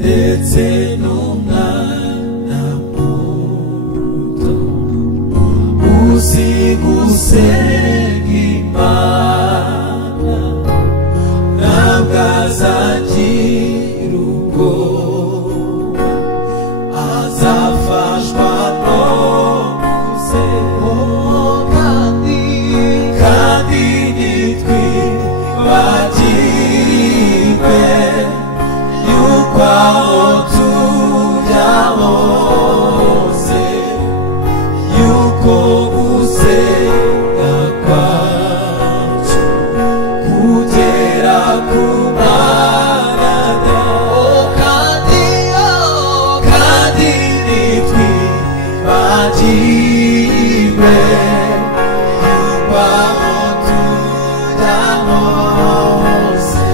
ndetse n'umwana muto uzi gusenga Imana ntabwo azagira ubwoba azafashwa no gusenga kandi ntitwibagirwe yuko aho tujya hose yuko gusenga kwacu kugera ku Mana kandi ntitwibagirwe yuko aho tujya hose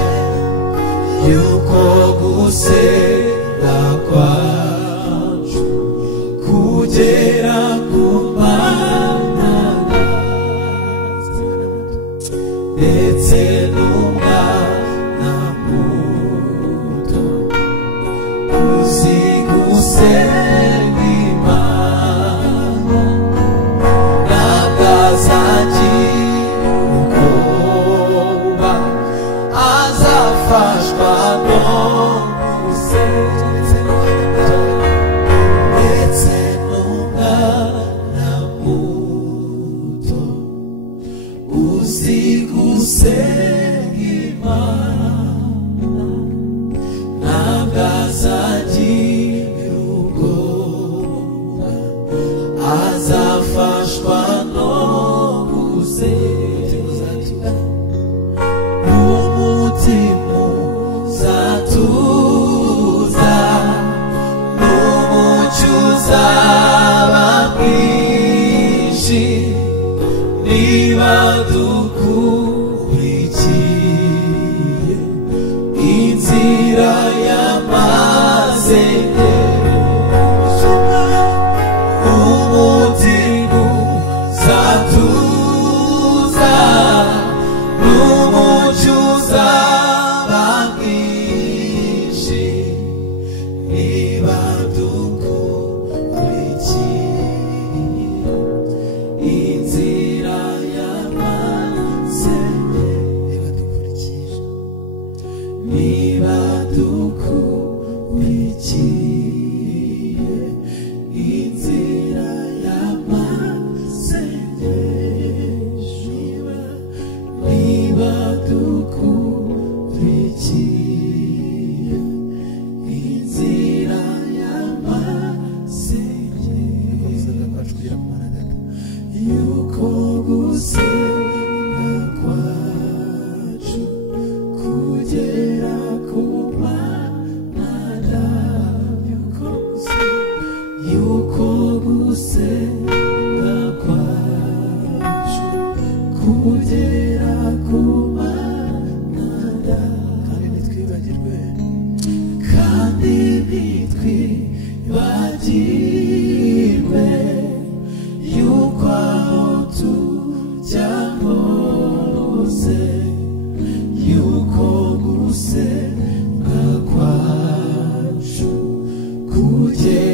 yuko gusenga kwacu kugera ku Mana ndetse n'umwana muto uzi gusenga Imana ntabwo azagira ubwoba azafashwa no gusenga ndetse n'umwana muto uzi gusenga Imana ntabwo azagira ubwoba azafashwa no gusenga n'umutima uzatuza n'umucyo uzaba mwinshi niba dukurikiye inzira y'amasengesho umutima uzatuza n'umucyo uzaba mwinshi niba dukurikiye inzira y'amasengesho niba dukurikiye inzira y'amasengesho niba dukurikiye inzira y'amasengesho yuko gusenga kwacu kugera ku Mana yuko gusenga kwacu kugera ku Mana kandi ntitwibagirwe yuko aho tujya hose yuko gusenga kwacu kugera